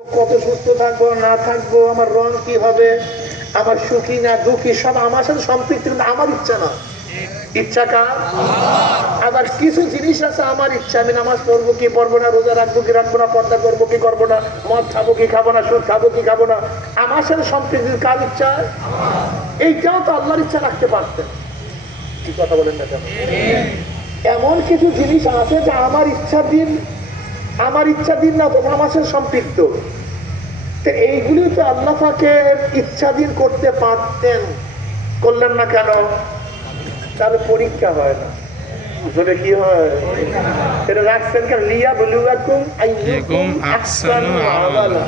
কত সুস্থ থাকবো না থাকবো, আমার রং কি হবে, আমার সুখী না দুঃখী, সব আমার সাথে সম্পৃক্ত, কিন্তু আমার ইচ্ছা না। ইচ্ছা কার? আবার কিছু জিনিস আছে আমার ইচ্ছা, আমি নামাজ পড়বো কি পড়বো না, রোজা রাখবো কি রাখবো না, পর্দা করবো কি করবো না, মদ খাবো কি খাবো না, সুদ খাবো কি খাবো না, আমার সাথে সম্পৃক্ত। কার ইচ্ছা? এইটাও তো আল্লাহর ইচ্ছা রাখতে পারতেন। কি কথা বলেন না কেন? এমন কিছু জিনিস আছে যা আমার ইচ্ছা দিন, আমার ইচ্ছা দিন না, তখন আমার সাথে সম্পৃক্ত। এইগুলি তো আল্লাহ পাকের ইচ্ছাধীন করতে পারতেন, করলেন না কেন? তাহলে পরীক্ষা হয় না, বলে কি হয়? এটা রাখছেন কেন? লিয়া বুলুয়াকুম আইয়ুকুম আহসানু আমালা।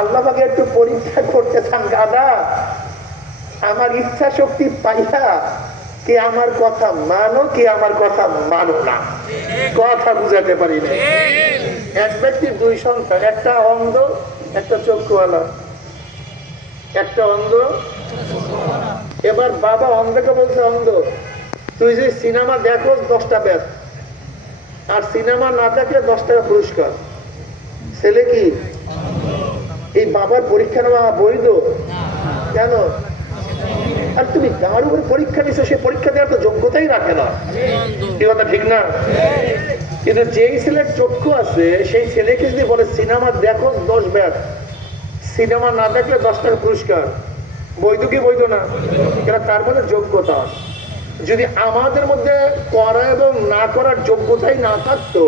আল্লাহ পাকে একটু পরীক্ষা করতে চান, গাদা আমার ইচ্ছা শক্তি পাইয়া কে আমার কথা মানো, কে আমার কথা মানো না। কথা বুঝাতে পারি না। এক ব্যক্তির দুই সন্তান, একটা অন্ধ একটা চক্ষুওয়ালা। একটা অন্ধ, এবার বাবা অন্ধকে বলছে, অন্ধ তুই যে সিনেমা দেখো 10টা ব্যাট, আর সিনেমা না দেখলে 10 টাকা পুরস্কার। ছেলে কি এই বাবার পরীক্ষা নেওয়া বৈধ? কেন? আর তুমি যার উপরে পরীক্ষা নিছো সে পরীক্ষা দেওয়ার তো যোগ্যতাই রাখে না। কি কথা ঠিক না? কিন্তু যেই ছেলের চক্ষু আছে সেই ছেলেকে যদি বলে সিনেমা দেখো 10 ব্যাট, সিনেমা না দেখলে 10 টাকা পুরস্কার, বৈধ কি বৈধ না? কেন? তার মধ্যে যোগ্যতা। যদি আমাদের মধ্যে করা এবং না করার যোগ্যতাই না থাকতো,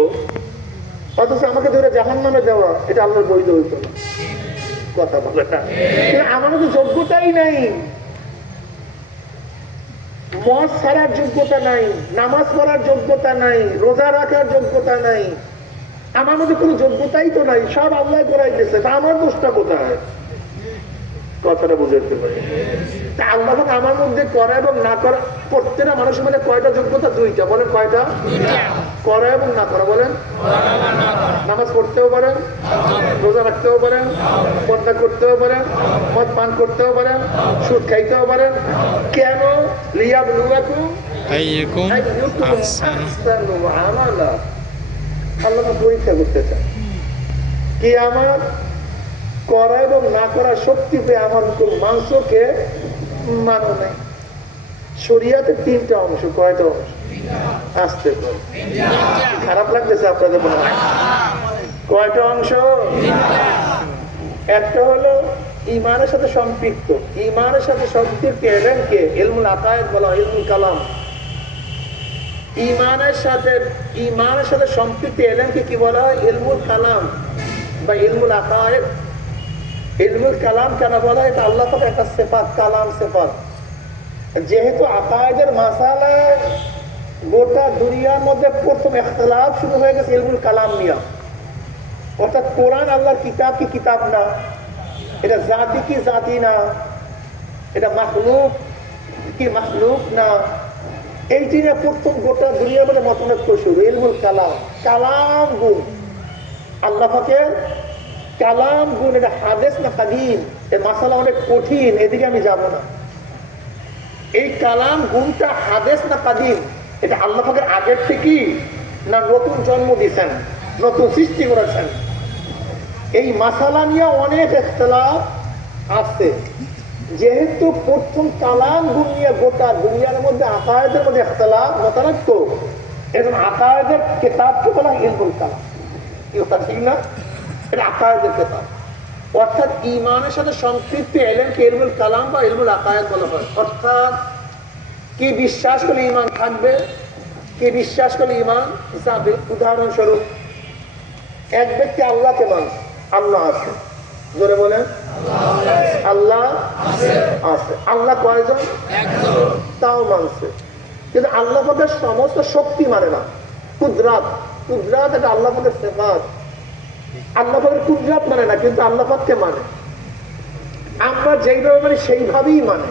অথচ আমাকে ধরে জাহান্নামে দেওয়া, এটা আল্লাহর বৈধ হইতো না। কথা বলে না? আমার মধ্যে যোগ্যতাই নাই, মদ ছাড়ার যোগ্যতা নাই, নামাজ পড়ার যোগ্যতা নাই, রোজা রাখার যোগ্যতা নাই, আমার মধ্যে কোনো যোগ্যতাই তো নাই, সব আল্লাহ করাইতেছে, তা আমার দোষটা কোথায়? কথাটা বুঝতে পারি। তা আল্লাহ আমার মধ্যে করা এবং না করা, প্রত্যেকটা মানুষের মধ্যে কয়টা যোগ্যতা? 2টা। বলেন কয়টা? করা এবং না করা। বলেন নামাজ পড়তেও পারেন, রোজা রাখতেও পারেন, পর্দা করতেও পারেন, মদ পান করতেও পারেন, সুদ খাইতেও পারেন। কেন? লিয়াবলুয়াকুম আইয়ুকুম আহসানু আমালা। আল্লাহ পরীক্ষা করতে চান কি আমার করা এবং না করার শক্তি পেয়ে আমার কোন মাংসকে মানো নাই। শরিয়াতে 3টা অংশ। কয়টা অংশ? আসতে খারাপ লাগতেছে আপনাদের মনে হয়? কয়টা অংশ? একটা হলো ইমানের সাথে সম্পৃক্ত। ইমানের সাথে সম্পৃক্ত এলেমকে ইলমুল আকায়েদ বলা হয়, ইলমুল কালাম। ইমানের সাথে সম্পৃক্ত এলেমকে কি বলা হয়? ইলমুল কালাম বা ইলমুল আকায়েদ। ইলমুল কালাম কেন বলা হয়? এটা আল্লাহ পাকের একটা সিফাত, কালাম সিফাত। যেহেতু আকায়েদের মাসালায় গোটা দুনিয়ার মধ্যে প্রথম ইখতিলাফ শুরু হয়ে গেছে ইলমুল কালাম নিয়ে, অর্থাৎ কোরআন আল্লাহর কিতাব কি কিতাব না, এটা জাতি কি জাতি না, এটা মাখলুক কি মাখলুক না, এইটি নিয়ে প্রথম গোটা দুনিয়ার মধ্যে মতনৈক্য শুরু। ইলমুল কালাম, কালাম গুণ, আল্লাহ পাকের কালাম গুণ, এটা হাদিস না কাদিম, এই মাসালা অনেক কঠিন, এদিকে আমি যাব না। এই কালাম গুণটা হাদিস না কাদিম, এটা আল্লাহ পাকের আগের থেকেই না নতুন জন্ম দিয়েছেন, নতুন সৃষ্টি করেছেন, এই মাসালা নিয়ে অনেক ইখতিলাফ আছে। যেহেতু প্রথম কালাম গুণ নিয়ে গোটা দুনিয়ার মধ্যে আকায়েদের মধ্যে ইখতিলাফ মতানৈক্য, এরকম আকায়েদের কিতাবকে বলা হয় ইলমুল কালাম। কি কথা ঠিক না? এটা আকায়েদের কিতাব, অর্থাৎ ঈমানের সাথে সম্পৃক্ত এলেমকে ইলমুল কালাম বা ইলমুল আকায়েদ বলা হয়। অর্থাৎ কি বিশ্বাস করলে ঈমান থাকবে, কি বিশ্বাস করলে ঈমান যাবে। উদাহরণস্বরূপ এক ব্যক্তি আল্লাহকে মানে, আল্লাহ আছে, জোরে বলেন আল্লাহ আছে। আল্লাহ কয়জন? তাও মানছে, কিন্তু আল্লাহ পাকের সমস্ত শক্তি মানে না। কুদরাত, কুদরাত এটা আল্লাহ পাকের সিফাত। আল্লাহ পাকের কুদরাত মানে না, কিন্তু আল্লাহ পাককে মানে। আমরা যেইভাবে মানে সেইভাবেই মানে।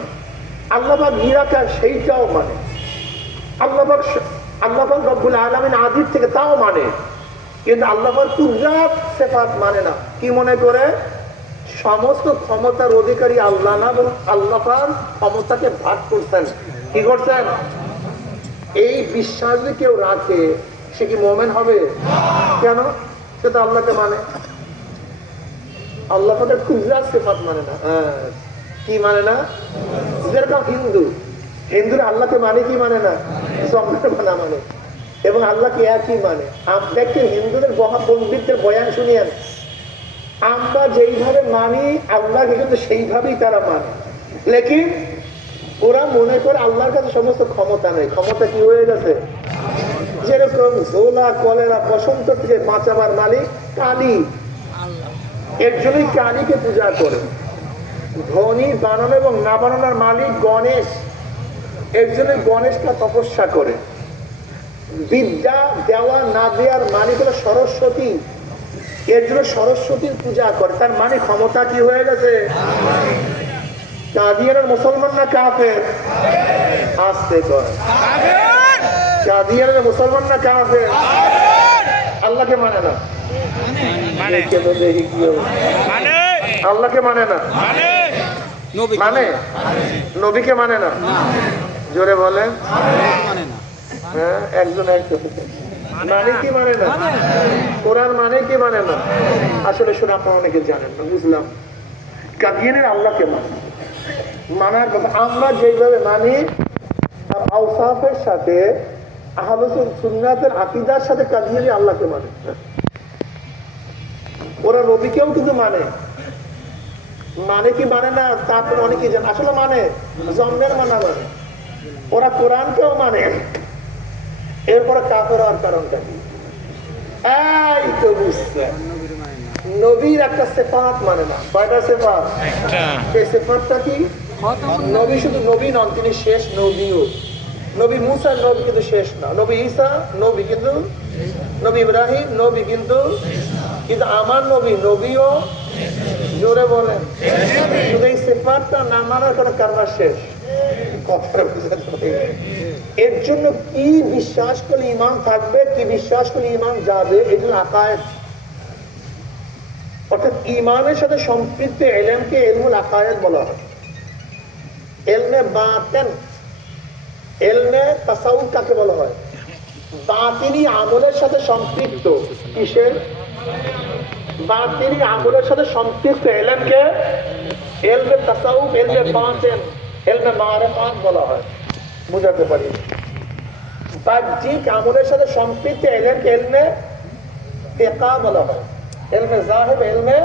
আল্লাহ পাক নিরাকার, সেইটাও মানে। আল্লাহ পাক রব্বুল আলামিন আদির থেকে, তাও মানে। কিন্তু আল্লাহ পাক কুদরাত সিফাত মানে না। কি মনে করে? সমস্ত ক্ষমতার অধিকারী আল্লাহ না, এবং আল্লাহ পাক ক্ষমতাকে ভাগ করছেন। কি করছেন? এই বিশ্বাস যদি কেউ রাখে সে কি মুমিন হবে? কেন? সে তো আল্লাহকে মানে। আল্লাহ পাকের কুদরাত সিফাত মানে না। কি মানে না? যেরকম হিন্দুরা আল্লাহকে মানে কি মানে না? জন্মের মানা মানে। এবং আল্লাহকে একই মানে। দেখেন হিন্দুদের পণ্ডিতদের বয়ান শুনিয়েন, আমরা যেইভাবে মানি আল্লাহকে কিন্তু সেইভাবেই তারা মানে। লেকিন ওরা মনে করে আল্লাহর কাছে সমস্ত ক্ষমতা নেই। ক্ষমতা কি হয়ে গেছে? যেরকম জোলা কলেরা বসন্ত থেকে বাঁচাবার মালিক কালী, এর জন্যই কালীকে পূজা করে। ধনী বানানো এবং না বানানোর মালিক গণেশ, এর জন্য গণেশকে তপস্যা করে। বিদ্যা দেওয়া না দেওয়ার মালিক হলো সরস্বতী, এর জন্য সরস্বতীর পূজা করে। তার মানে ক্ষমতা কি হয়ে গেছে? কাদিয়ানের মুসলমান না কাফের? আসতে করে কাদিয়ানের মুসলমান না কাফের? আল্লাহকে মানে না, আল্লাহকে মানে না, মানে নবীকে মানে না। জোরে বলেন। হ্যাঁ, একজন মানে কি মানে না? কোরআন মানে কি মানে না? আসলে শুনে আপনারা অনেকে জানেন না, বুঝলাম। কাদিয়ানের আল্লাহকে মানে মানার কথা আমরা যেইভাবে মানি, আর আওসাফের সাথে আহলে সুন্নাতের আকীদার সাথে কাদিয়ানি আল্লাহকে মানে। ওরা নবীকেও কিন্তু মানে কি মানে না তা আপনারা অনেকেই জানেন। আসলে মানে জন্মের মানা মানে। ওরা কোরআনকেও মানে। এরপরে কাফের হওয়ার কারণটা কি? এই তো বুঝছে, নবীর একটা সিফাত মানে না। কয়টা সিফাত? সেই সিফাতটা কি? নবী শুধু নবী নন, তিনি শেষ নবীও। নবী মুসা নবী কিন্তু শেষ না। নবী ঈসা নবী কিন্তু, নবী ইব্রাহিম নবী কিন্তু আমার নবী নবীও। জোরে বলেন। শুধু এই সিফাতটা না মানার কোনো কারণ শেষ। এর জন্য কি বিশ্বাস করলে ঈমান থাকবে, কি বিশ্বাস করলে ঈমান যাবে, এটা আকায়েদ। অর্থাৎ ঈমানের সাথে সম্পৃক্ত ইলমকে ইলমুল আকায়েদ বলা হয়। ইলমে বাতিন, ইলমে তাসাউফ কাকে বলা হয়? বাতিনি আমলের সাথে সম্পৃক্ত। কিসের? বাতিনি আমলের সাথে সম্পৃক্ত ইলমকে ইলমে তাসাউফ, ইলমে বাতিন, ইলমে মারিফাত বলা হয়। বুঝাতে পারি। বাহ্যিক আমলের সাথে সম্পৃক্ত ইলমকে ইলমে ফিকহ বলা হয়। ইলমে যাহির, ইলমে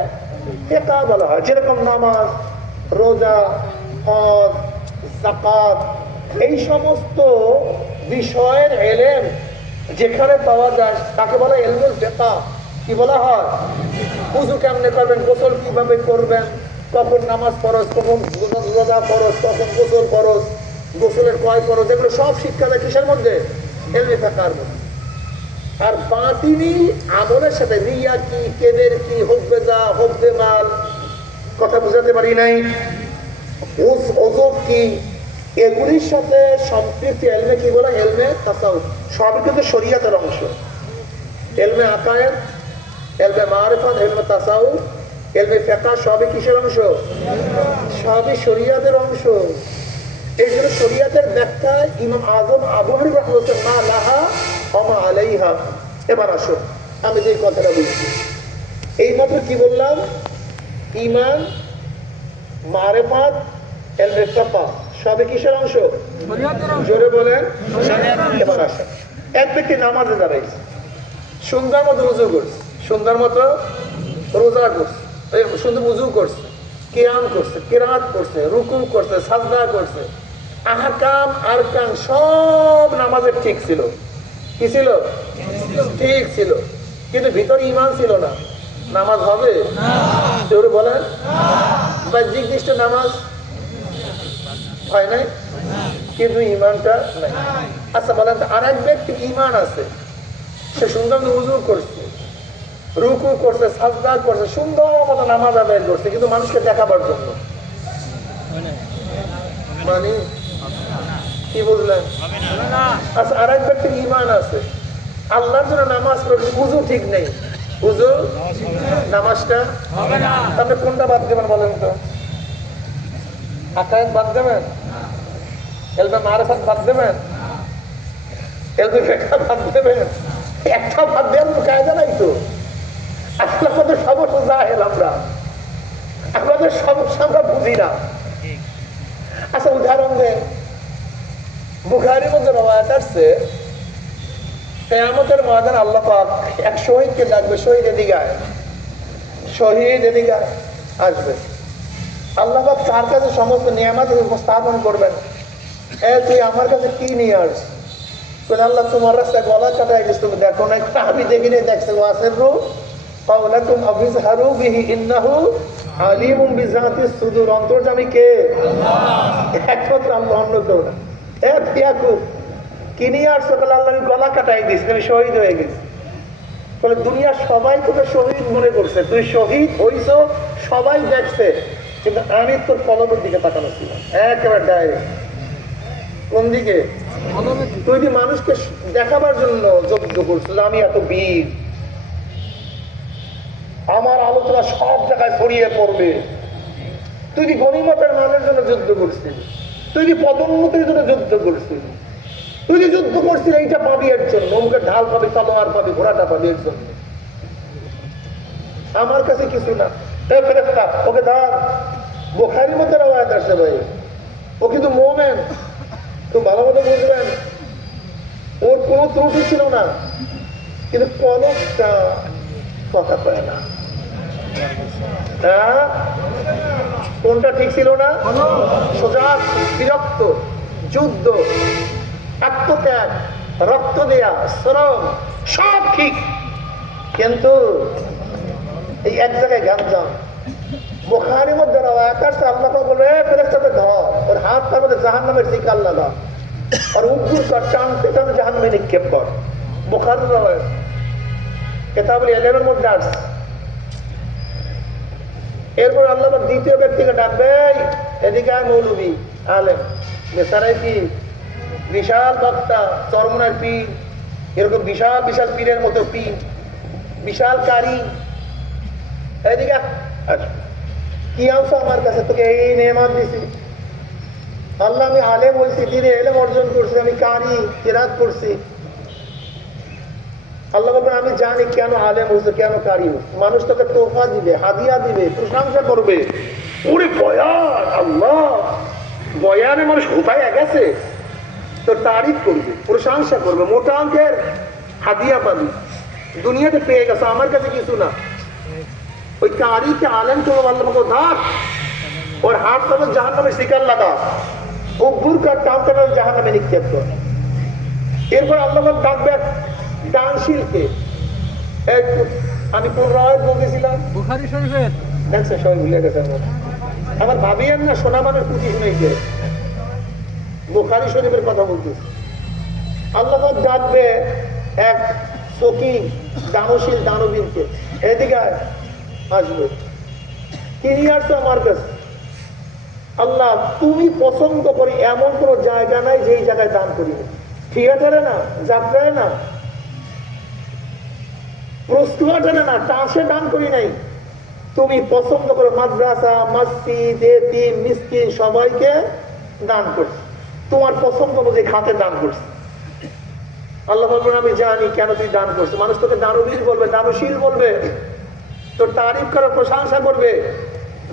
ফিকহ বলা হয়। যেরকম নামাজ, রোজা, হজ, যাকাত, এই সমস্ত বিষয়ের ইলম যেখানে পাওয়া যায় তাকে বলা হয় ইলমুল ফিকহ। কি বলা হয়? ওযু কেমনে করবেন, গোসল কিভাবে করবেন, কখন নামাজ ফরজ, কখন রোজা ফরজ, কখন গোসল ফরজ, গোসলের কয় ফরজ, এগুলো সব শিক্ষা দেয় কিসের মধ্যে? ইলমে ফিকহের মধ্যে। আর বাতিনি আমলের সাথে নিয়া কি, কেদের কি, হুব্বে যা, হুব্বে মাল, কথা বুঝাতে পারি নাই, ওযুব কি, এগুলির সাথে সম্পৃক্ত ইলমে কি বলা? ইলমে তাসাউফ। সবই কিন্তু শরীয়তের অংশ। ইলমে আকায়েদ, ইলমে মারিফাত, ইলমে তাসাউফ, ইলমে ফিকহ সবই কিসের অংশ? সবই শরীয়তের অংশ। এই জন্য শরীয়তের ব্যাখ্যা ইমাম আযম আবু হানিফা রাহমাতুল্লাহ মা লাহা ওয়া মা আলাইহা। এবার আসুন আমি যে কথাটা বলছি, এই মাত্র কি বললাম? ঈমান, মারিফাত, ইলমে ফিকহ সবই কিসের অংশ? জোরে বলেন। এবার আসেন, এক ব্যক্তি নামাজে দাঁড়াইছে, সুন্দর মতো উযু করছে, সুন্দর মতো রোজা করছে, সুন্দর উযু করছে, কিয়াম করছে, কিরাত করছে, রুকু করছে, সাজদা করছে, আহকাম আরকান সব নামাজের ঠিক ছিল। কি ছিল? ঠিক ছিল। কিন্তু ভিতরে ঈমান ছিল না। নামাজ হবে? জোরে বলেন। বাহ্যিক দৃষ্টি নামাজ হয় নাই, কিন্তু ঈমানটা নাই। আচ্ছা বলেন, আর এক ব্যক্তি ঈমান আছে, সে সুন্দর উযু করছে, রুকু করছে, সাজদা করছে, সুন্দর মতো নামাজ আদায় করছে, কিন্তু মানুষকে দেখাবার জন্য। মানে কি বুঝলেন? আচ্ছা আর এক ব্যক্তির ঈমান আছে, আল্লাহর জন্য নামাজ পড়ছে, উযু ঠিক নেই, উযু নামাজটা হবে না। আপনি কোনটা বাদ দেবেন বলেন তো? আকায়েদ বাদ দেবেন? ইলমে মারিফাত বাদ দেবেন? ইলমে ফিকহ বাদ দেবেন? একটা বাদ দেওয়ার কোনো কায়দা নাই তো। আসলে কত সমস্যা জাহেল আমরা। আমাদের সমস্যা আমরা বুঝি না। আচ্ছা উদাহরণ দেন, বুখারীর মধ্যে রওয়ায়াত আছে কিয়ামতের ময়দানে আল্লাহ পাক এক শহীদকে ডাকবে, শহীদ এদিকে আয়, শহীদ এদিকে আসবে। আল্লাহ পাক তার কাছে সমস্ত নিয়ামত উপস্থাপন করবেন। তুই আমার কাছে কি নিয়ে আসছিস? আল্লাহ তোমার রাস্তায় গলা কাটাই গেছে, তুমি দেখো না? আমি দেখিনি, দেখছে ওয়াসের রূপ পাওলাকুম আবিজহারু বিহি ইন্নাহু আলিমুম বিযাতিস সুদূর। অন্তর্যামী কে? একমাত্র আল্লাহ, অন্য কেউ না। ইয়াকুব কি নিয়ে আসছো? বলে আল্লাহ আমি গলা কাটাই দিয়েছি, আমি শহীদ হয়ে গেছি। বলে দুনিয়ার সবাই তোকে শহীদ মনে করছে, তুই শহীদ হইছ, সবাই দেখছে, কিন্তু আমি তোর কলমের দিকে তাকানো ছিল একেবারে ডাইরেক্ট। কোন দিকে? তুই যে মানুষকে দেখাবার জন্য যুদ্ধ করছিল আমি এত বীর, আমার আলোচনা সব জায়গায় ছড়িয়ে পড়বে। তুই কি গনিমতের মানের জন্য যুদ্ধ করছিলি, তুই কি পদোন্নতির জন্য যুদ্ধ করছিলি, তুই যে যুদ্ধ করছিলি এইটা পাবি এর জন্য, অমুকে ঢাল পাবি, তলোয়ার পাবি, ঘোড়াটা পাবি এর জন্য। আমার কাছে কিছু না। ওকে ধর, বুখারীর মধ্যে রওয়ায়াত আছে ভাই, ও কিন্তু মুমিন, খুব ভালো মতো বুঝবেন। ওর কোনো ত্রুটি ছিল না, কিন্তু কলকটা কথা পায় না। কোনটা ঠিক ছিল না? সোজা, বিরক্ত, যুদ্ধ, আত্মত্যাগ, রক্ত দেয়া, শ্রম সব ঠিক, কিন্তু এই এক জায়গায় গাঞ্জাম। বুখারীর মধ্যে রওয়ায়াত আছে আল্লাহ বলে ফেরেশতাকে ধর, ওর হাত তার মধ্যে জাহান্নামের শিকার লাগা, আর উগ্র কর, টানতে টানতে জাহান্নামে নিক্ষেপ কর। বুখারীর রওয়ায়াত, কিতাবুল ইলমের মধ্যে আছে। এরপর আল্লাহ দ্বিতীয় ব্যক্তিকে ডাকবে, এদিকে আয় মৌলবী, আলেম, বেচারাই কি বিশাল বক্তা, চরমনার পীর, এরকম বিশাল বিশাল পীরের মতো পীর, বিশাল কারি, এদিকে কি আনছো আমার কাছে? তোকে এই নেয়ামত দিছি। আল্লাহ আমি আলেম হয়েছি, দিনে এলেম অর্জন করছি, আমি কারি, কিরাত করছি। আল্লাহ বলবেন আমি জানি কেন আলেম হয়েছে, কেন কারি হয়েছে। মানুষ তোকে তোফা দিবে, হাদিয়া দিবে, প্রশংসা করবে। ওরে বয়ান, আল্লাহ বয়ানে মানুষ কোথায় গেছে, তোর তারিফ করবে, প্রশংসা করবে, মোটা অঙ্কের হাদিয়া পাবি, দুনিয়াতে পেয়ে গেছে, আমার কাছে কিছু না। ওই কারিকে আলেম চলো আল্লাহ ধার, ওর হাত তবে জাহান্নামে শিকার লাগা, ও গুর কার টানতে জাহান্নামে নিক্ষেপ কর। এরপর আল্লাহ ডাকবে দানশীলকে। আমি কোন রায় বলতেছিলাম? বুখারী শরীফের। দেখছেন সবাই ভুলে গেছে। আমার ভাবিয়েন না, সোনা মানুষ পুঁথি শুনেছে, বুখারী শরীফের কথা বলতেছি। আল্লাহ ডাকবে এক সখী দানশীল দানবীরকে, এদিকে আসবে, কি নিয়ে আসছো আমার কাছে? আল্লাহ তুমি পছন্দ করে এমন কোন জায়গা নাই যেই জায়গায় দান করি না, থিয়েটারে না, যাত্রায় না, প্রস্তুয়াটারে না, টাসে দান করি নাই। তুমি পছন্দ করে মাদ্রাসা, মসজিদ, এতিম, মিসকিন সবাইকে দান করছি, তোমার পছন্দ অনুযায়ী খাতে দান করছি। আল্লাহ বলবেন আমি জানি কেন তুই দান করছিস। মানুষ তোকে দানবীর বলবে, দানশীল বলবে, তোর তারিফ করার প্রশংসা করবে।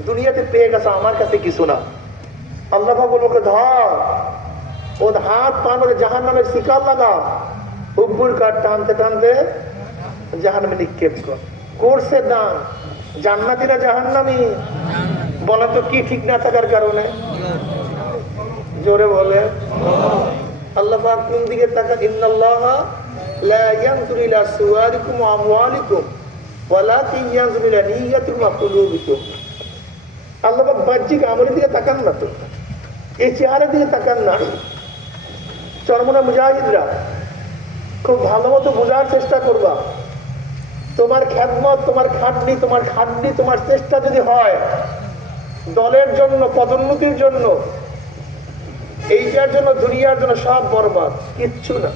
দুনিয়াতে পেয়ে গেছে, আমার কাছে কিছু না। আল্লাহ বলবে ধর, ওর হাত পা মধ্যে জাহান্নামের শিকার লাগা, উব্বুর কাঠ টানতে টানতে জাহান্নামে নিক্ষেপ কর। করছে দান, জান্নাতি না জাহান্নামী? বলা তো কি ঠিক না থাকার কারণে? জোরে বলে। আল্লাহ পাক কোন দিকে তাকান? ইন্নাল্লাহা লা ইয়ানজুরু ইলা সুওয়ারিকুম ওয়া আমওয়ালিকুম ওয়ালাকিন ইয়ানজুরু ইলা নিয়্যাতিকুম ওয়া কুলুবিকুম। আল্লাহ পাক বাহ্যিক আমলের দিকে তাকান না, তো এই চেহারার দিকে তাকান না। চরমনা মুজাহিদরা খুব ভালো মতো বোঝার চেষ্টা করবা। তোমার খেদমত, তোমার খাটনি, তোমার চেষ্টা যদি হয় দলের জন্য, পদোন্নতির জন্য, এইটার জন্য, দুনিয়ার জন্য, সব বরবাদ, কিচ্ছু না।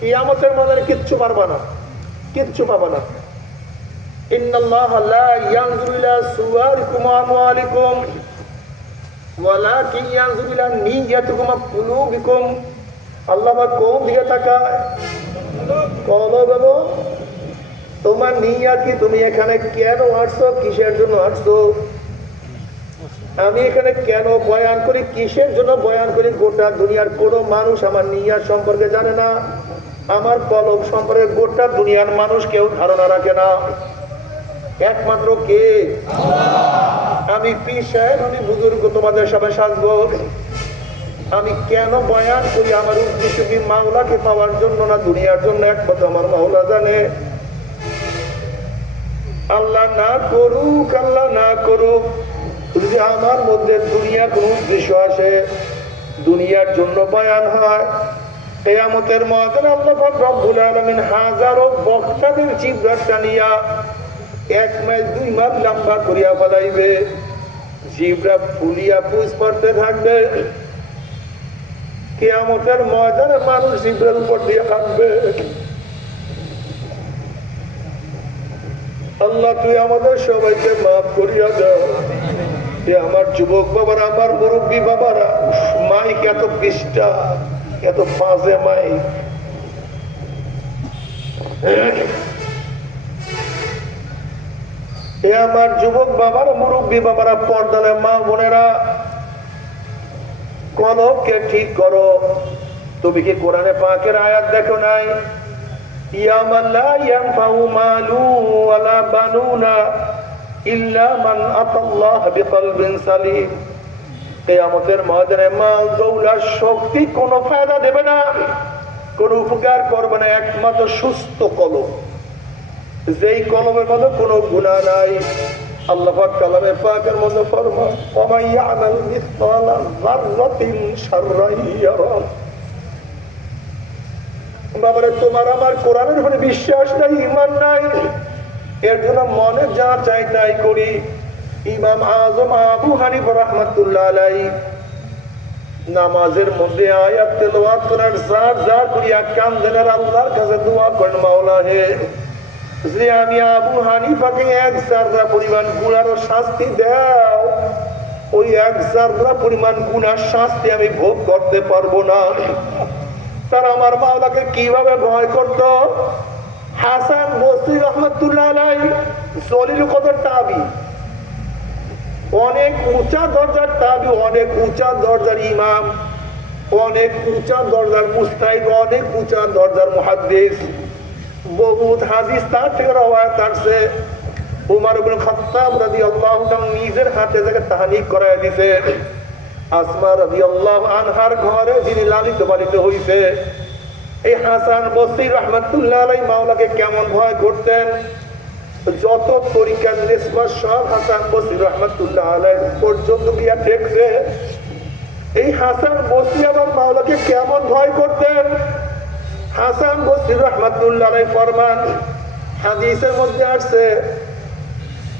কিয়ামতের ময়দানে কিচ্ছু পারবা না, কিচ্ছু পাবা না। ইন্নাল্লাহা লা ইয়ানজুরু ইলা সুওয়ারিকুম ওয়া আমওয়ালিকুম ওয়ালাকিন ইয়ানজুরু ইলা নিয়্যাতিকুম ওয়া কুলুবিকুম। আল্লাহ পাক কোন দিকে তাকায়? কলব। তোমার নিয়্যাত কি? তুমি এখানে কেন আসছো, কিসের জন্য আসছো? আমি এখানে কেন বয়ান করি, কিসের জন্য বয়ান করি, গোটা দুনিয়ার কোনো মানুষ আমার নিয়াত সম্পর্কে জানে না, আমার কলম সম্পর্কে গোটা দুনিয়ার মানুষ কেউ ধারণা রাখে না, একমাত্র কে? আমি পীর সাহেব, আমি বুজুর্গ, তোমাদের সবাই সাজবো। আমি কেন বয়ান করি, আমার উদ্দেশ্য কি মাওলাকে পাওয়ার জন্য না দুনিয়ার জন্য, একমাত্র আমার মাওলা জানে। আল্লাহ না করুক, আল্লাহ না করুক, যদি আমার মধ্যে দুনিয়ার কোন উদ্দেশ্য আসে, দুনিয়ার জন্য বয়ান হয়, কিয়ামতের ময়দানে আল্লাহ পাক রব্বুল আলামিন হাজারো বক্তাদের জিহ্বাটা নিয়া 1 মাইল 2 মাইল লম্বা করিয়া ফেলাইবে, জিহ্বা ফুলিয়া পুষ পড়তে থাকবে। কিয়ামতের ময়দানে মানুষ জিহ্বার উপর দিয়ে হাঁটবে। আল্লাহ তুই আমাদের সবাইকে মাফ করিয়া দাও। আমার যুবক বাবারা, আমার মুরব্বী বাবারা, মাইক এত পৃষ্ঠা, এত পাঁচে মাইক, আমার যুবক বাবারা, মুরব্বী বাবারা, পর্দালে মা বোনেরা, কলবকে ঠিক করো। তুমি কি কোরআনে পাকের আয়াত দেখো নাই? ইয়াওমা লা ইয়ানফাউ মালু ওয়ালা বানুনা ইল্লা মান আতাল্লাহ বিকলবিন সালিম। কিয়ামতের ময়দানে মাল দৌলত শক্তি কোনো ফায়দা দেবে না, কোনো উপকার করবে না, একমাত্র সুস্থ কলব, যেই কলমের মধ্যে কোনো গুনাহ নাই। আল্লাহ পাক কালামে পাকের মধ্যে ফরমান, ওয়া মান ইয়ামাল মিসকালা যাররাতিন শাররান ইয়ারা। বাবারে, তোমার আমার কোরআনের উপরে বিশ্বাস নাই, ঈমান নাই, এর জন্য মনে যা চাই তাই করি। ইমাম আযম আবু হানিফা রাহমাতুল্লাহ আলাইহি নামাজের মধ্যে আয়াত তেলাওয়াত করার জার জার করিয়া কাঁদেন আর আল্লাহর কাছে দোয়া করেন, মাওলা হে, যে আমি আবু হানিফাকে 1 জাররা পরিমাণ গুনাহর শাস্তি দাও, ওই 1 জাররা পরিমাণ গুনাহর শাস্তি আমি ভোগ করতে পারবো না। তারা আমার মাওলাকে কিভাবে ভয় করত? হাসান বসরি রাহমাতুল্লাহ আলাইহি জলিল কদর তাবি, অনেক উঁচা দরজার তাবি, অনেক উঁচা দরজার ইমাম, অনেক উঁচা দরজার মুস্তাহিদ, অনেক উঁচা দরজার মুহাদ্দিস, বহুত হাদিস তার থেকে রওয়ায়াত আসছে। উমর ইবনে খাত্তাব রাদিয়াল্লাহু তাআলা নিজের হাতে থেকে তাহনিক করায় দিয়েছে। আসমা রাদিয়াল্লাহু আনহার ঘরে যিনি লালিত পালিত হইছে, এই হাসান বসরি রাহমাতুল্লাহ আলাইহি মাওলাকে কেমন ভয় করতেন, যত তরিকার নিসবত সব হাসান বসরি রাহমাতুল্লাহ আলাইহি পর্যন্ত গিয়া দেখছে। এই হাসান বসরি আবার মাওলাকে কেমন ভয় করতেন। হাসান বসরি রাহমাতুল্লাহ আলাইহি ফরমান, হাদিসের মধ্যে আসছে,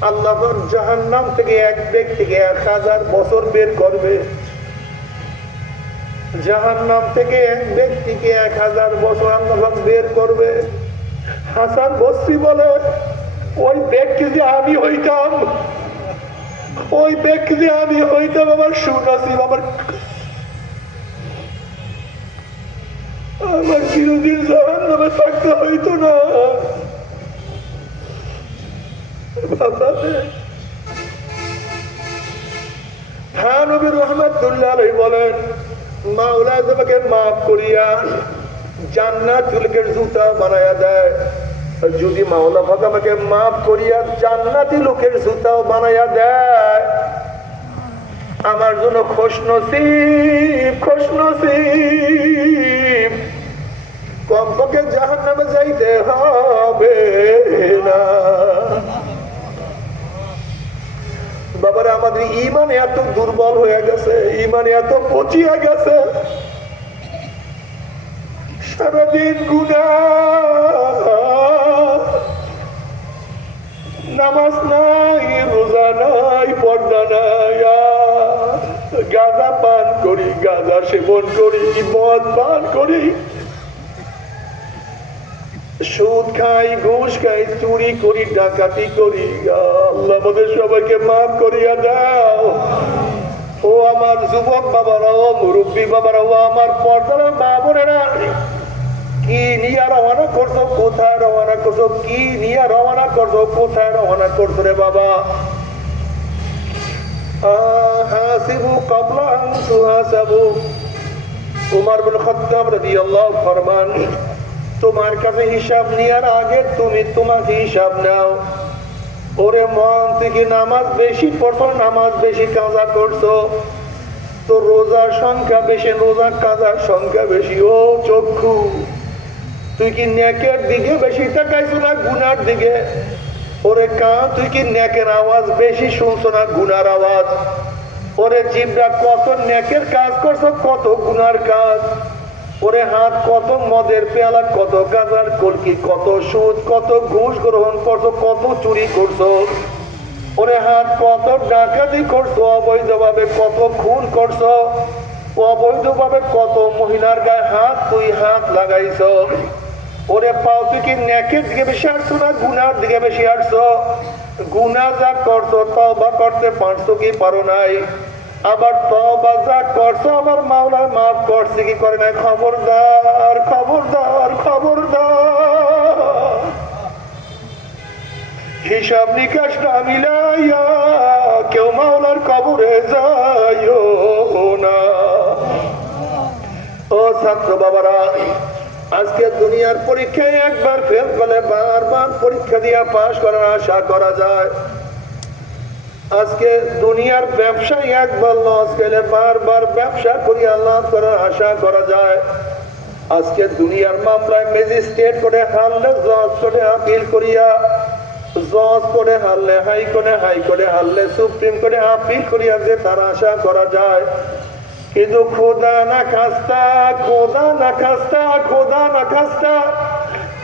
আল্লাহ জাহান্নাম থেকে এক ব্যক্তিকে 1000 বছর বের করবে। জাহান্নাম থেকে এক ব্যক্তিকে 1000 বছর আল্লাহ বের করবে। হাসান বসরি বলে, ওই ব্যক্তি যে আমি হইতাম, ওই ব্যক্তি যে আমি হইতাম, আমার সুনসিব, আমার চিরদিন জাহান্নামে থাকতে হইতো না। হ্যাঁ, নবী রাহমাতুল্লাহ আলাইহি বলেন, মাওলা তোমাকে মাফ করিয়া জান্নাতুল জুতা বানায়া দেয়। যদি মাওলা পাক আমাকে মাফ করিয়া জান্নাতি লোকের জুতাও বানায়া দেয়, আমার জন্য খুশনসিব, খুশনসিব। কমপক্ষে জাহান্নামে যাইতে হবে না। বাবারা, আমাদের ঈমান এত দুর্বল হয়ে গেছে, ঈমান এত পচিয়া গেছে, সারাদিন গুনাহ, নামাজ নাই, রোজা নাই, পর্দা নাই, গাঁজা পান করি, গাঁজা সেবন করি, মদ পান করি, সুদ খাই, ঘুষ খাই, চুরি করি, ডাকাতি করি। আল্লাহ আমাদের সবাইকে মাফ করিয়া দাও। ও আমার যুবক বাবারা, ও মুরব্বী বাবারা, ও আমার পর্দার মা বোনেরা, কি নিয়ে রওনা করছো, কোথায় রওনা করছো, কি নিয়ে রওনা করছো, কোথায় রওনা করছো রে বাবা? হাসিবু ক্বাবলা আন তুহাসাবু। উমর বিন খাত্তাব রাদিয়াল্লাহু ফরমান, তোমার কাছে হিসাব নেওয়ার আগে তুমি তোমাকে হিসাব নাও। ওরে মন থেকে নামাজ বেশি পড়ছো, নামাজ বেশি কাজা করছো, তো রোজার সংখ্যা বেশি, রোজার কাজার সংখ্যা বেশি। ও চক্ষু, তুই কি নেকের দিকে বেশি তাকাইছো না গুনার দিকে? ওরে কান, তুই কি নেকের আওয়াজ বেশি শুনছো না গুনার আওয়াজ? ওরে জিভরা, কত নেকের কাজ করছো, কত গুনার কাজ? ওরে হাত, কত মদের পেয়ালা, কত গাজার কলকি, কত সুদ, কত ঘুষ গ্রহণ করছো, কত চুরি করছো? ওরে হাত, কত ডাকাতি করছো অবৈধভাবে, কত খুন করছো অবৈধভাবে, কত মহিলার গায়ে হাত তুই হাত লাগাইছো? ওরে পাও, তুই কি নেকের দিকে বেশি আসছো না গুনার দিকে বেশি আসছো? গুনা যা করছো তওবা করতে পারছো কি পারো নাই? আবার তওবা যা করছো আমার মাওলা মাফ করছে কি করে নাই? খবরদার, খবরদার, খবরদার, হিসাব নিকাশ না মিলাইয়া কেউ মাওলার কবরে যাইও না। ও ছাত্র বাবারা, আজকে দুনিয়ার পরীক্ষায় একবার ফেল করলে বারবার পরীক্ষা দিয়া পাশ করার আশা করা যায়। আজকে দুনিয়ার ব্যবসায় একবার লস গেলে বারবার ব্যবসা করিয়া লাভ করার আশা করা যায়। আজকে দুনিয়ার মামলায় ম্যাজিস্ট্রেট করে হারলে জজ করে আপিল করিয়া, জজ করে হারলে হাইকোর্টে, হাইকোর্টে হারলে সুপ্রিম কোর্টে আপিল করিয়া যে তার আশা করা যায়। কিন্তু খোদা না খাস্তা, খোদা না খাস্তা, খোদা না খাস্তা,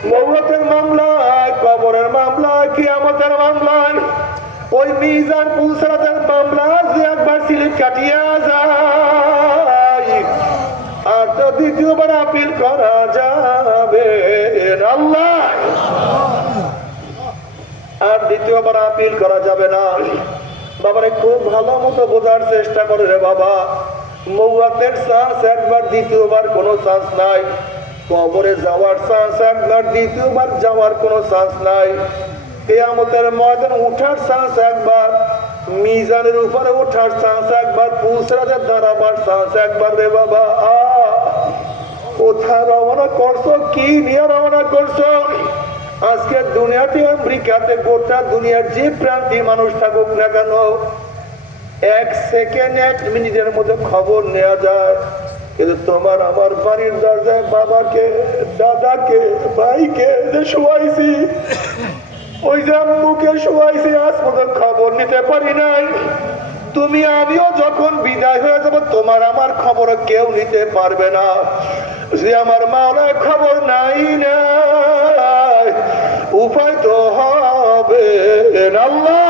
মৌতের মামলায়, কবরের মামলায়, কিয়ামতের মামলায়, ওই মিজান পুলসরাতের মামলা যে একবার স্লিপ কাটিয়া যায় আর তো দ্বিতীয়বার আপিল করা যাবে আল্লাহ, আর দ্বিতীয়বার আপিল করা যাবে না। বাবারে খুব ভালো মতো বোঝার চেষ্টা করে রে বাবা, মৌয়াতের চান্স একবার, দ্বিতীয়বার কোনো চান্স নাই। কবরে যাওয়ার চান্স একবার, দ্বিতীয়বার যাওয়ার কোনো চান্স নাই। কিয়ামতের ময়দান উঠার চান্স একবার, মিজানের উপরে ওঠার চান্স একবার, পুলসরাতে দাঁড়াবার চান্স একবার রে বাবা। কোথায় রওনা করছো, কি নিয়ে রওনা করছো? আজকে দুনিয়াতে, আমেরিকাতে, গোটা দুনিয়ার যে প্রান্তিক মানুষ থাকুক না কেন, এক সেকেন্ড, এক মিনিটের মধ্যে খবর নেওয়া যায়। কিন্তু তোমার আমার বাড়ির দরজায় বাবাকে, দাদাকে, ভাইকে যে শোয়াইছি, ওই যে আম্মুকে শোয়াইছি, আজ পর্যন্ত খবর নিতে পারি নাই। তুমি আমিও যখন বিদায় হয়ে যাবো, তোমার আমার খবর কেউ নিতে পারবে না। যে আমার মাওলার খবর নাই না, উপায় তো হবে আল্লাহ।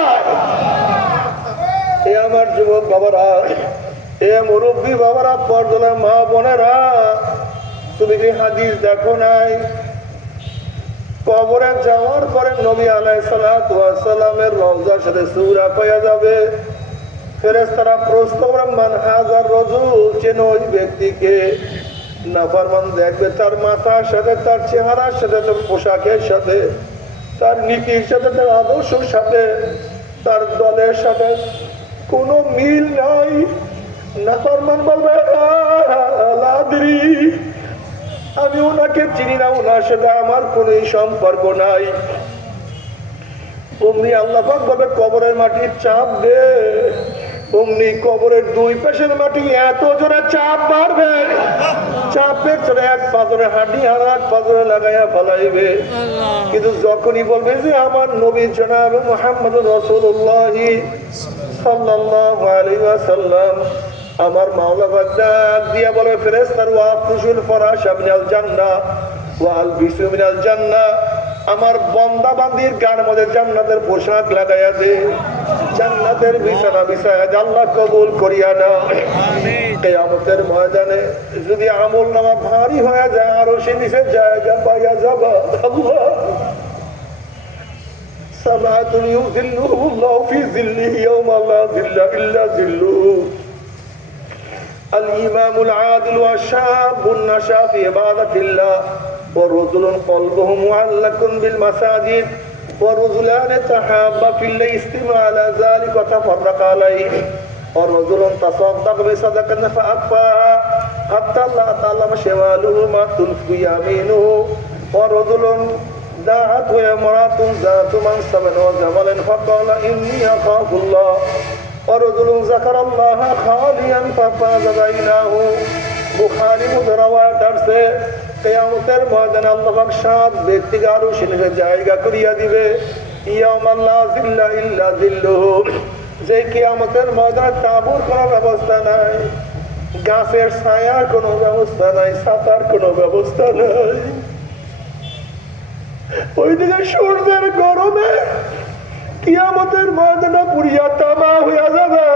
এ আমার যুবক বাবারা, এ মুরব্বী বাবারা, পর্দা মা বোনেরা, তুমি কি হাদিস দেখো নাই? কবরে যাওয়ার পরে নবী আলাইহিস সালাতু ওয়াস সালামের রওজার সাথে সূরা পাওয়া যাবে। ফেরেশতারা প্রশ্ন করে, মান হাযার রাজুল, চেনো ওই ব্যক্তিকে? নাফরমান দেখবে তার মাথার সাথে, তার চেহারার সাথে, তার পোশাকের সাথে, তার নীতির সাথে, তার আদর্শের সাথে, তার দলের সাথে কোনো মিল নাই। নাফরমান বলবে, আলাদরি, আমি ওনাকে চিনি না, ওনার সাথে আমার কোনো সম্পর্ক নাই। অমনি আল্লাহ পাক বলবে, কবরের মাটি চাপ দে। অমনি কবরের দুই পাশের মাটি এত জোরে চাপ মারবে, চাপের চলে এক পাথরে হাঁটি আর এক পাথরে লাগাইয়া ফলাইবে। কিন্তু যখনই বলবে যে আমার নবী জনাব মুহাম্মদুর রাসূলুল্লাহ সাল্লাল্লাহু আলাইহি ওয়াসাল্লাম, আমার মাওলা পাক ডাক দিয়া বলে, ফেরেশতার ওয়া ফুশুল ফরাশ মিনাল জান্নাহ ওয়া আলবিসু মিনাল জান্নাহ, আমার বান্দা বান্দির গায়ের মধ্যে জান্নাতের পোশাক লাগাইয়া দে, জান্নাতের বিছানা বিছায়া দে, আল্লাহ কবুল করিয়া নাও। কিয়ামতের ময়দানে যদি আমল নামা ভারী হয়ে যায়, আরো সে নিচে জায়গা পাইয়া যাবা। আল্লাহ, সাবাতুন ইউযিল্লুহুল্লাহু ফি যিল্লিহি ইয়াওমা লা যিল্লা ইল্লা যিল্লুহু, الإمام العادل والشاب النشأ في عبادة الله ورجل قلبه معلق بالمساجد ورجلان تحابا في الله اجتمعا على ذلك وتفرقا عليه ورجل تصدق بصدقة فأخفاها حتى لا تعلم شماله ما تنفق يمينه ورجل دعته امرأة ذات منصب وجمال فقال إني أخاف الله ورجل ذكر الله خاليا ففاز بينه বুখারী মুদরাওয়াত আছে কিয়ামতের ময়দানে আল্লাহ পাক সাত ব্যক্তিকে আরো সেখানে জায়গা করিয়া দিবে ইয়াউমাল লা জিল্লা ইল্লা জিল্লুহু যে কিয়ামতের ময়দানে তাঁবুর কোনো ব্যবস্থা নাই গাছের ছায়ার কোনো ব্যবস্থা নাই ছাতার কোনো ব্যবস্থা নাই ওইদিকে সূর্যের গরমে কিয়ামতের ময়দানে পুড়িয়া তামা হইয়া যাবে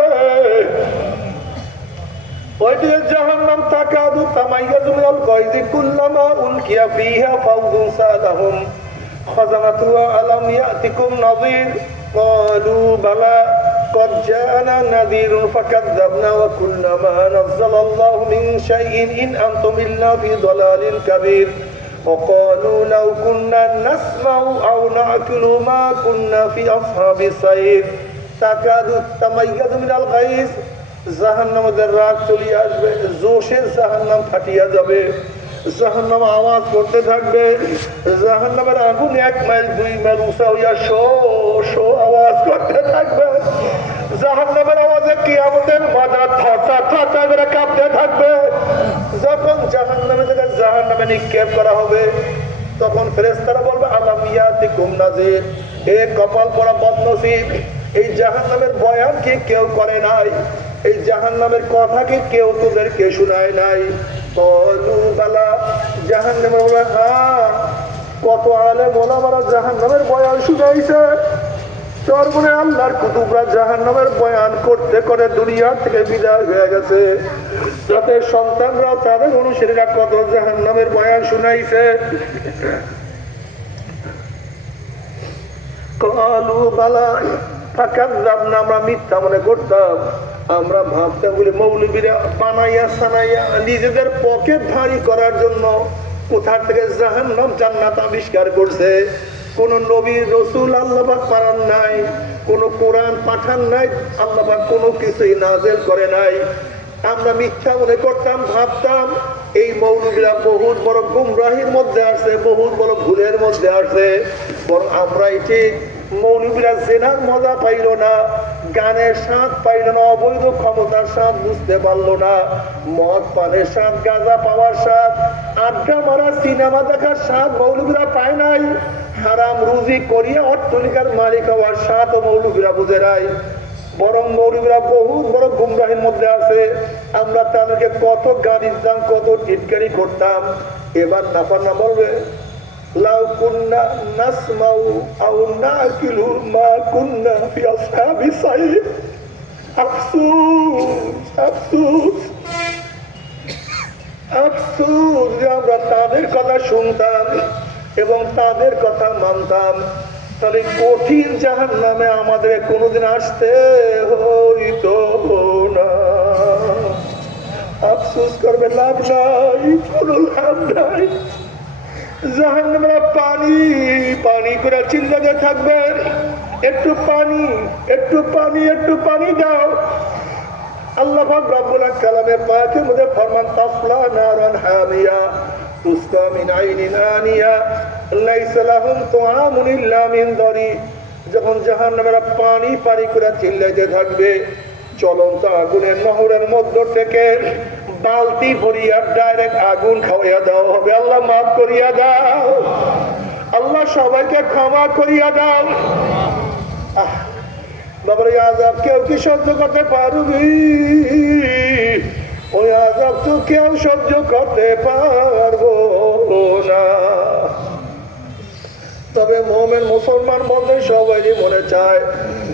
ওইদিকে জাহান্নাম তাকাদু তামাইয়াজু মিনাল গায়জি কুল্লামা উলকিয়া ফিহা ফাওজুন সালাহুম খাযানাতুহা আলাম ইয়াতিকুম নাযীর ক্বালু বালা قد جاءنا نذير فكذبنا وقلنا ما نزل الله من شيء إن أنتم إلا في ضلال كبير وقالوا لو كنا نسمع أو نعقل ما كنا في أصحاب السعير تكاد تميز من الغيظ জাহান্নামের রাগ চলে আসবে জোশে জাহান্নাম ফাটিয়া যাবে জাহান্নাম আওয়াজ করতে থাকবে জাহান্নামের আগুন 1 মাইল 2 মাইল উঁচা হইয়া শো শো আওয়াজ করতে থাকবে জাহান্নামের আওয়াজে কিয়ামতের মাথা থাতা থাতা করে কাঁপতে থাকবে যখন জাহান্নামে থেকে জাহান্নামে নিক্ষেপ করা হবে তখন ফেরেশতারা বলবে আলাম ইয়াতিকুম নাযীর হে কপাল পোড়া বদনসিব এই জাহান্নামের বয়ান কি কেউ করে নাই এই জাহান্নামের কথা কি কেউ তোদেরকে শোনায় নাই ক্বালু বালা জাহান্নামের বলে হ্যাঁ কত আলেম ওলামারা জাহান্নামের বয়ান শুনাইছে চরমনে আল্লাহর কুতুবরা জাহান্নামের বয়ান করতে করে দুনিয়া থেকে বিদায় হয়ে গেছে যাতে সন্তানরা তাদের অনুসারীরা কত জাহান্নামের বয়ান শুনাইছে ক্বালু বালা ফাকাযযাবনা আমরা মিথ্যা মনে করতাম আমরা ভাবতাম বলে মৌলবীরা বানাইয়া সানাইয়া নিজেদের পকেট ভারী করার জন্য কোথা থেকে জাহান্নাম জান্নাত আবিষ্কার করছে কোন নবী রাসূল আল্লাহ পাক পাঠান নাই কোন কোরআন পাঠান নাই আল্লাহ পাক কোনো কিছুই নাযিল করে নাই আমরা মিথ্যা মনে করতাম ভাবতাম এই মৌলবীরা বহুত বড় গুমরাহির মধ্যে আছে বহুত বড় ভুলের মধ্যে আছে বরং আমরাই ঠিক মৌলবীরা জেনার মজা পাইল না গানের স্বাদ পাইল না অবৈধ ক্ষমতার স্বাদ বুঝতে পারলো না মদ পানের স্বাদ গাঁজা পাওয়ার স্বাদ আড্ডা মারা সিনেমা দেখার স্বাদ মৌলবীরা পায় নাই হারাম রুজি করিয়া অট্টালিকার মালিক হওয়ার স্বাদ মৌলবীরা বুঝে নাই বরং মৌলবীরা বহুত বড় গুমরাহির মধ্যে আছে আমরা তাদেরকে কত গাড়ির দাম কত টিটকারি করতাম এবার নাফানা বলবে লাউ কুন্না নাসমাউ আও নাকিলু মা কুন্না ফি আসহাবিস সাইর আফসোস আফসোস আফসোস যে আমরা তাদের কথা শুনতাম এবং তাদের কথা মানতাম তাহলে কঠিন জাহান্নামে আমাদের কোনোদিন আসতে হইতো না আফসোস করবে লাভ নাই কোনো লাভ নাই জাহান্নামে পানি পানি করে চিল্লাতে থাকবে একটু পানি একটু পানি একটু পানি দাও আল্লাহ পাক রব্বুল কালামে পাকের মধ্যে ফরমান তাসলা নারান হামিয়া তুসকা মিন আইনিন আনিয়া লাইসা লাহুম তুআমুন ইল্লা মিন দারি যখন জাহান্নামের পানি পানি করে চিল্লাতে থাকবে জ্বলন্ত আগুনের নহরের মধ্য থেকে বালতি ভরিয়া ডাইরেক্ট আগুন খাওয়াইয়া দাও হবে আল্লাহ মাফ করিয়া দাও আল্লাহ সবাইকে ক্ষমা করিয়া দাও বাবার এই আযাব কেউ কি সহ্য করতে পারবি ওই আযাব তো কেউ সহ্য করতে পারবো না তবে মুমিন মুসলমান বলতে সবাই মনে চায়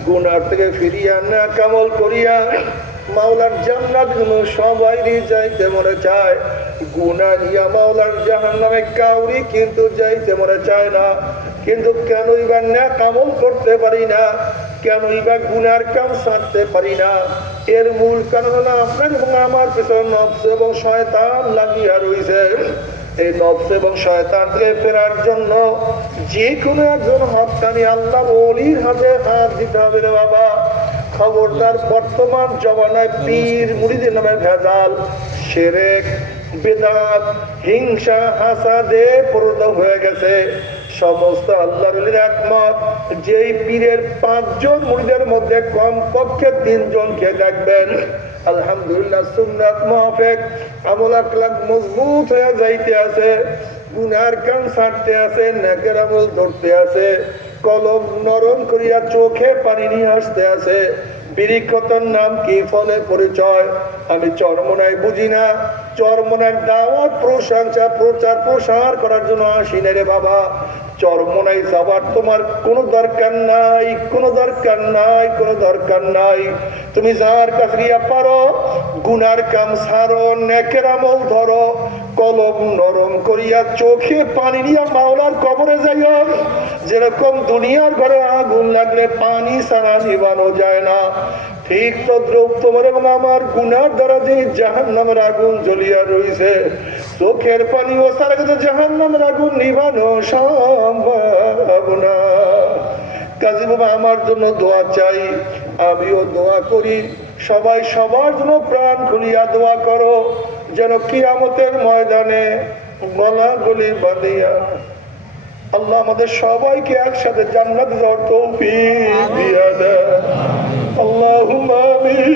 গুনার থেকে ফিরিয়া না কামল করিয়া মাওলার জান্নাত সবাই যাইতে মনে চায় গুনাহ নিয়া মাওলার জাহান্নামে কাউরি কিন্তু যাইতে মনে চায় না কিন্তু কেন ইবা নেক আমল করতে পারি না কেন ইবা গুনার কাম ছাড়তে পারি না এর মূল কারণ হলো আপনার এবং আমার পেছনে নফস এবং শয়তান লাগিয়া রয়েছে এই নফস এবং শয়তান থেকে ফেরার জন্য যে কোনো একজন হক্কানি আল্লাহর ওলির হাতে হাত দিতে হবে রে বাবা খবরদার, বর্তমান জমানায় পীর মুরিদের নামে ভেজাল, শিরক, বিদআত, হিংসা, হাসাদে পরিণত হয়ে গেছে। সমস্ত আল্লাহর ওলির একমত, যেই পীরের 5 জন মুরিদের মধ্যে কমপক্ষে 3 জনকে দেখবেন আলহামদুলিল্লাহ সুন্নাত মাফিক আমল আখলাক মজবুত হয়ে যাইতে আছে, গুনার কাম ছাড়তে আছে, নেকের আমল ধরতে আছে, কলম নরম করিয়া চোখে পানি নিয়ে আসতে আছে। বিরিক্ষতার নাম কি, ফলে পরিচয়। আমি চরমনায় বুঝি না, চরমনার দাওয়াত প্রশংসা প্রচার প্রসার করার জন্য আসি না রে বাবা। চরমনায় যাবার তোমার কোনো দরকার নাই, কোনো দরকার নাই, কোনো দরকার নাই। তুমি যার কাছে গিয়া পারো গুনার কাম ছাড়ো, নেকের আমল ধরো, কলম নরম করিয়া চোখে পানি নিয়ে মাওলার কবরে যাইও। যেরকম দুনিয়ার ঘরে আগুন লাগলে পানি ছাড়া নিবানো যায় না, ঠিক তদ্রুপ তোমার এবং আমার গুনার দ্বারা যে জাহান্নামের আগুন জ্বলিয়া রয়েছে, চোখের পানি ও ছাড়া কিন্তু জাহান্নামের আগুন নিবানো সম্ভব না। কাজী বাবা আমার জন্য দোয়া চাই, আমিও দোয়া করি, সবাই সবার জন্য প্রাণ খুলিয়া দোয়া করো, যেন কিয়ামতের ময়দানে গলা গলি বাঁধিয়া আল্লাহ আমাদের সবাইকে একসাথে জান্নাতে যাওয়ার তৌফিক দিয়া দেয়। আল্লাহুম্মা আমিন।